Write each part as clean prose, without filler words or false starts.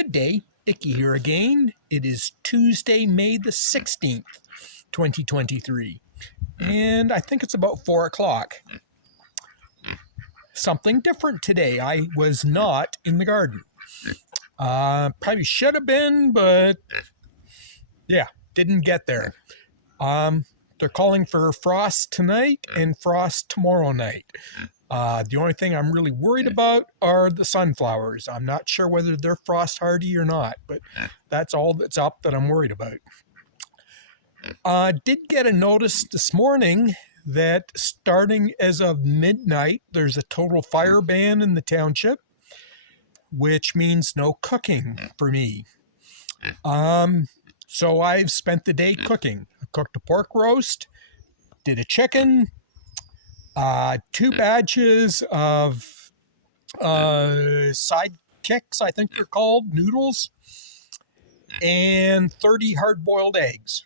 Good day, Icky here again. It is Tuesday, May the 16th, 2023, and I think it's about 4 o'clock. Something different today. I was not in the garden. Probably should have been, but yeah, didn't get there. They're calling for frost tonight and frost tomorrow night. The only thing I'm really worried about are the sunflowers. I'm not sure whether they're frost hardy or not, but that's all that's up that I'm worried about. Did get a notice this morning that starting as of midnight, there's a total fire ban in the township, which means no cooking for me. So I've spent the day cooking. I cooked a pork roast, did a chicken, 2 batches of sidekicks, I think they're called, noodles, and 30 hard-boiled eggs.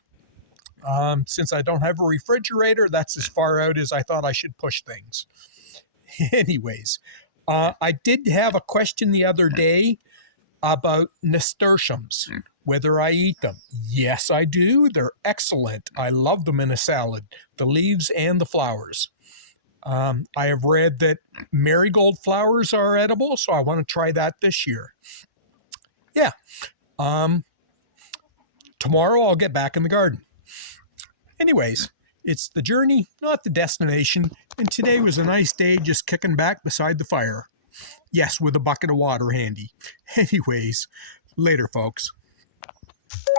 Since I don't have a refrigerator, that's as far out as I thought I should push things. Anyways, I did have a question the other day about nasturtiums, whether I eat them. Yes, I do. They're excellent. I love them in a salad, the leaves and the flowers. I have read that marigold flowers are edible, so I want to try that this year. Yeah. Tomorrow I'll get back in the garden. Anyways, it's the journey, not the destination, and today was a nice day just kicking back beside the fire. Yes, with a bucket of water handy. Anyways, later, folks.